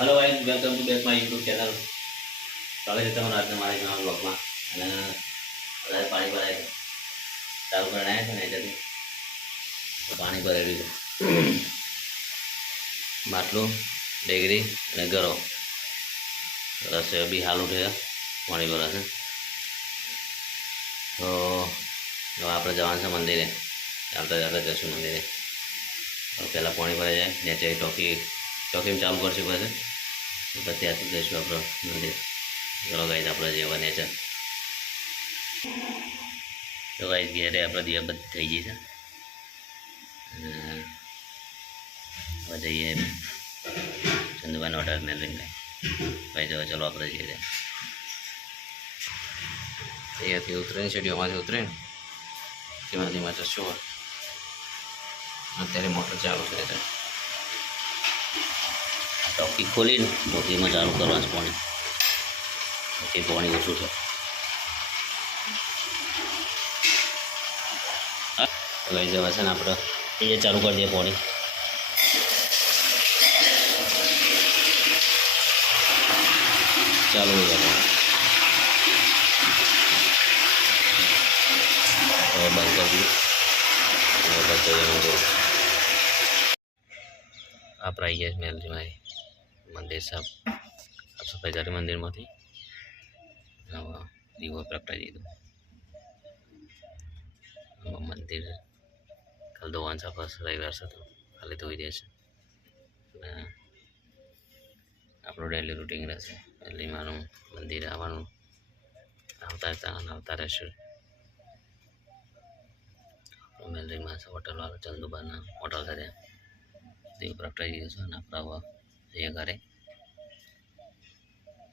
Hello guys, welcome to back my YouTube channel. स्वागत है તમારું આજના મારા નવા બ્લોગમાં। અને અત્યારે પાણી ભરાય છે, ચાલુ કરીને આવ્યા છે ને એટલે તો પાણી ભરાયેલું છે। માટલું, ડેગરી અને ગરો રસોઈ બી હાલ ઉઠે પાણી ભરાશે। તો હવે આપણે જવાનું છે મંદિરે, ચાલતા ચાલતા જશું મંદિરે। તો પહેલાં પાણી ભરાઈ જાય નીચે ચોકીમાં ચાલુ કરશું પછી ત્યાંથી જઈશું આપણે મંદિર। ચલો ગાઈઝ આપણે જેવા નેચર। તો ગાઈઝ ઘેરે આપણે દિયાબત્તી થઈ ગઈ છે અને હવે જઈએ ચંદુભાઈનો ઓર્ડર મેળવીને ભાઈ જવા। ચલો આપણે જઈએ અહીંયાથી ઉતરીને સ્ટેડિયમમાંથી ઉતરીને તેમાં જશું। અત્યારે મોટર ચાલુ છે એટલે ટોકી ખોલીને ટોકીમાં ચાલુ કરવાનું છે પાણી, કે પાણી ઓછું છે। લઈ જવા છે ને આપણે એ ચાલુ કરી દઈએ પાણી। ચાલુ થઈ જાય હવે બંધ કરી દઈએ। આપણે આવી ગયા મેલજીમાં મંદિર સાફ સફાઈ કરી મંદિરમાંથી દીવો પ્રગટાવી દીધો। મંદિર કાલે ધોવાનું સાફ રવિવાર છે તો ખાલી ધોઈ દેશે અને આપણું ડેલી રૂટીન રહેશે। એટલે મારું મંદિર આવવાનું આવતા રહેશું। મેલરીમાં હોટલવાળા ચંદુબાના હોટલ સાથે દીવો પ્રગટાવી દીધો છે અને આપણે હવે જઈએ ઘરે।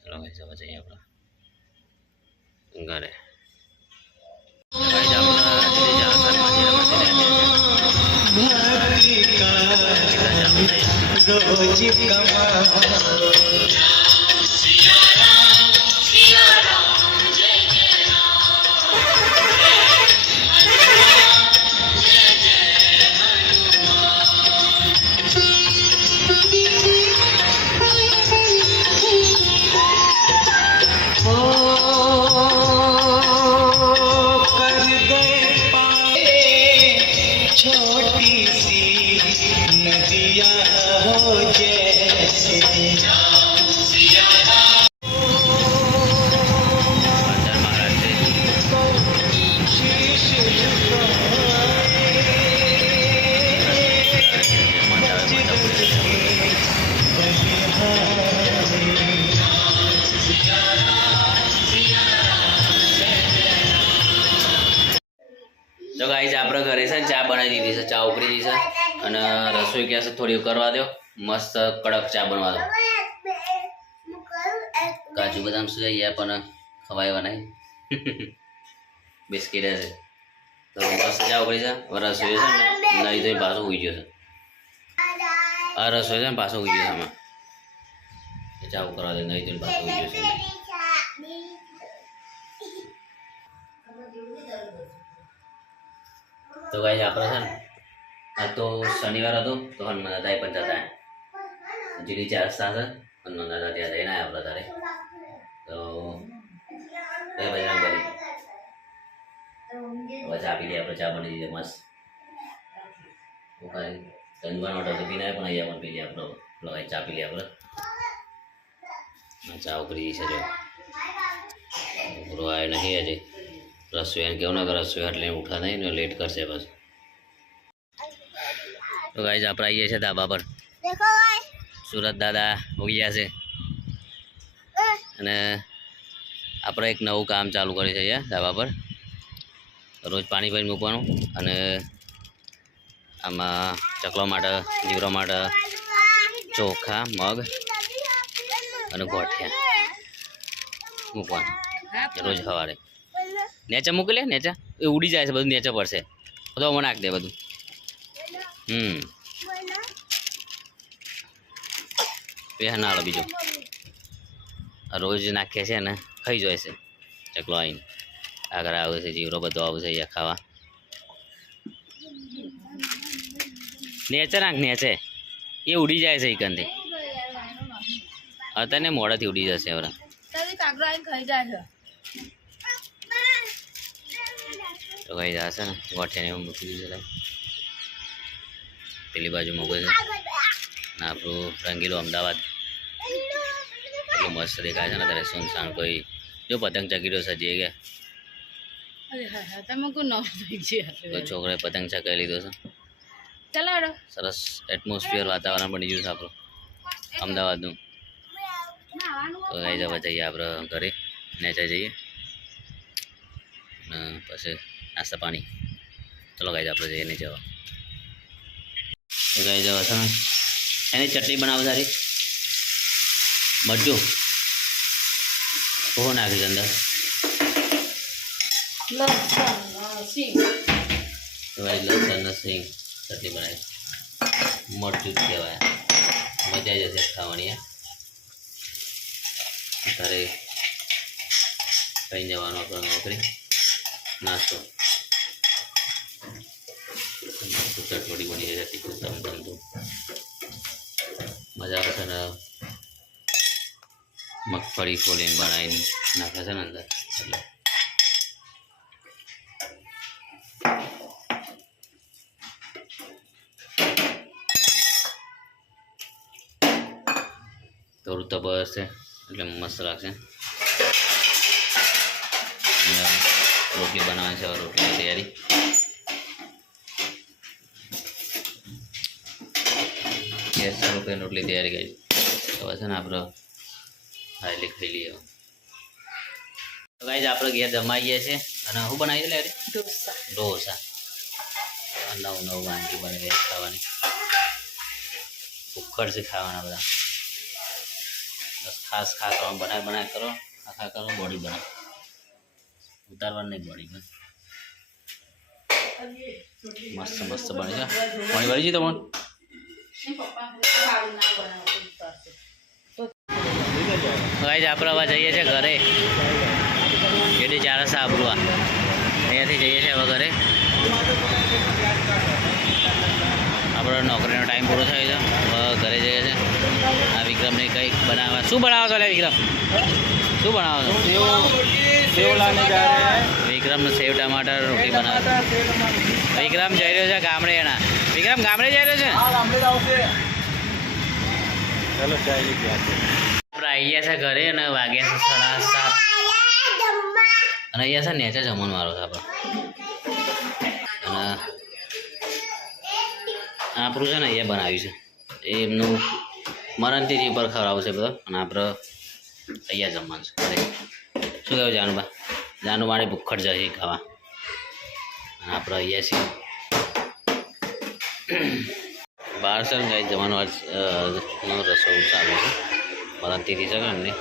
ચલો જવા જઈએ આપણે ઘરે। तो गाइस આપણે ઘરે છે ચા બનાવી દીધી છે, ચા ઉકળી દીધી છે અને રસોઈ ક્યાં છે થોડી કરવા દો, મસ્ત કડક ચા બનવા દો। કાજુ બદામ છે યા પણ ખવાયવા નહીં બિસ્કિટ છે તો મસ્ત ચા ઉકળી છે। રસોઈ છે ને નહીં તો પાછું ઉઈ ગયો છે, આ રસોઈ છે ને પાછું ઉઈ ગયો છે આમાં ચા ઉકળવા દે, નહીં તો પાછું ઉઈ ગયો છે। तो गाइस આપણે છે ને આ તો શનિવાર હતો તો હનુમાન દાદાએ પણ જતા જે નીચે રસ્તા છે હનુમાન દાદા ત્યાં જઈને આવ્યા આપણે તારે તો બે બજરંગ બલી હવે ચા પી લઈએ આપણે। ચા બની દીધી મસ્ત ઉકાળી ચંદવાનો ઓર્ડર તો પીને પણ અહીંયા પણ પી લઈએ આપણે। લગાવી ચા પી લઈએ આપણે। ચા ઉકળી છે જો પૂરો આવ્યો નહીં આજે રસોઈ કેવું ના રસોઈ એટલે ઉઠા નહીં ને લેટ કરશે બસ। તો ગાઈસ આપણે આવીએ છીએ ધાબા પર, સુરત દાદા હોઈ ગયા છે અને આપણે એક નવું કામ ચાલુ કર્યું છે અહીંયા ધાબા પર। રોજ પાણી ભરીને મૂકવાનું અને આમાં ચકલા માટે જીવરા માટે ચોખા મગ અને ગોઠિયા મૂકવાનું રોજ સવારે। નેચા મૂકી લે, નેચા એ ઉડી જાય છે બધું, નેચા પડશે બધું અમે નાખ દે બધું। એ ના બીજું રોજ નાખે છે ને ખાઈ જાય છે ચકલો આવીને આગળ આવે છે, જીવરો બધો આવે છે અહીંયા ખાવા। નેચે નાખ નેચે એ ઉડી જાય છે એકંદે હતા ને મોડાથી ઉડી જશે હવે કાકરો આવીને ખાઈ જાય તો કઈ જશે ને ગોઠિયાને એવું મૂકી દીધું પેલી બાજુ મૂકે છે ને આપણું રંગીલું અમદાવાદ એટલું મસ્ત દેખાય છે ને ત્યારે સુનસાન કોઈ જો પતંગ ચગી સજી ગયા કોઈ છોકરાએ પતંગ ચગાવી લીધો છે સરસ એટમોસ્ફિયર વાતાવરણ બની ગયું છે આપણું અમદાવાદનું તો ગાઈ જવા જઈએ આપણે ઘરે નેચા જઈએ અને પછી નાસ્તા પાણી ચલો ગાઈ આપણે જઈએ નીચે જવા તો ગાઈ જવા છે ને એની ચટણી બનાવો સારી મરચું ઓહો નાખી અંદર લસણ સિંગ ચટણી બનાવી મરચું જ કહેવાય મજા આવી જશે ખાવાની તારે કઈ જવાનો આપણો નોકરી નાસ્તો ચટવડી બની જાય તીખું તમતું મજા આવશે ને મગફળી ફોલીને બનાવીને નાખે છે ને અંદર એટલે થોડું તબસ છે એટલે મસ્ત લાગશે રોટલી બનાવવાની છે હવે રોટલીની તૈયારી ગેસ ચાલુ કરીને રોટલી તૈયારી કરી હવે છે ને આપણે હાઈલી ખાઈ લઈએ તો ગાઈઝ આપણે ઘેર જમાઈ ગયા છે અને શું બનાવી છે ઢોસા નવું વાનગી બની ગઈ ખાવાની ઉખડ છે ખાવાના બધા બસ ખાસ કરવાનું બનાય કરો આખા કરો બોડી બનાવ ઉતારવાનું નહીં બોડી બસ મસ્ત મસ્ત બને છે પાણી વાળી છે તમારે ગાઈઝ આપણે હવે જઈએ છીએ ઘરે જેથી ચાર રસ્તા આપણું અહીંયાથી જઈએ છીએ હવે ઘરે આપણો નોકરીનો ટાઈમ પૂરો થયો છે હવે ઘરે જઈએ છીએ આ વિક્રમને કંઈક બનાવવા શું બનાવો છો લે વિક્રમ શું બનાવો છો વિક્રમનું સેવ ટમાટર રોટી બનાવે વિક્રમ જઈ રહ્યો છે ગામડે એના વિક્રમ ગામડે જઈ રહ્યો છે આપણે આવી ગયા છે ઘરે અને વાગ્યા છે 7:30 અને અહીંયા છે નેચે જમવાનું વાળો છે આપણે અને આપણું છે ને એ બનાવ્યું છે એ એમનું મરણતિથિ પર ખવડાવું છે બધો અને આપણે અહીંયા જમવાનું છે ઘરે શું કહેવું જાનુબાની ભૂખડ જશે ખાવા અને આપણે અહીંયા છીએ બહાર છે ને કંઈ જમવાનું નો રસોઈ ચાલુ છે મરણતિથિ છે ને એમની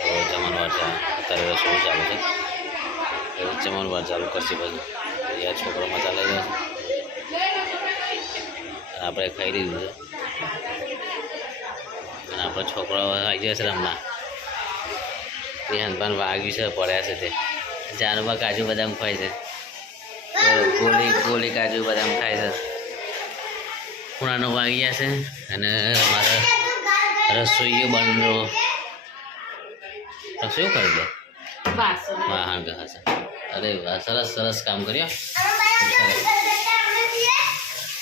તો જમવાનું અત્યારે રસોઈ ચાલુ છે જમવાનું ચાલુ કરશે પછી અહીંયા છોકરામાં ચાલે છે આપણે ખાઈ લીધું છે અને આપણા છોકરાઓ આવી જશે રમવા એ હનપાન વાગ્યું છે પડ્યા છે તે જાનુમાં કાજુ બદામ ખાય છે ગોલી કાજુ બદામ ખાય છે ખૂણાનો વાગી ગયા છે અને મારા રસોઈઓ બનરો રસોઈ કરી દે વાહન હશે અરે સરસ સરસ કામ કર્યો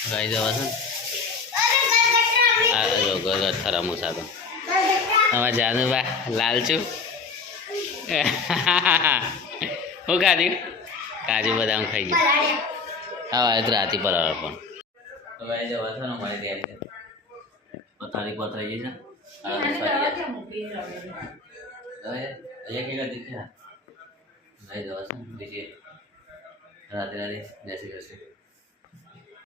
ગાઈ જવા છે આ જો થરા મુસાદો હવે જાનુબા લાલચું હું ખાધું કાજુ બદામ ખાઈ ગયું હા તો રાતી પર પણ તો ગાઈ જવા છે ને મારી ત્યાં છે પથારી પથરાઈ છે અહીંયા કેવા દીખ્યા ગાઈ જવા છે બીજી રાતે રાતે જય શ્રી કૃષ્ણ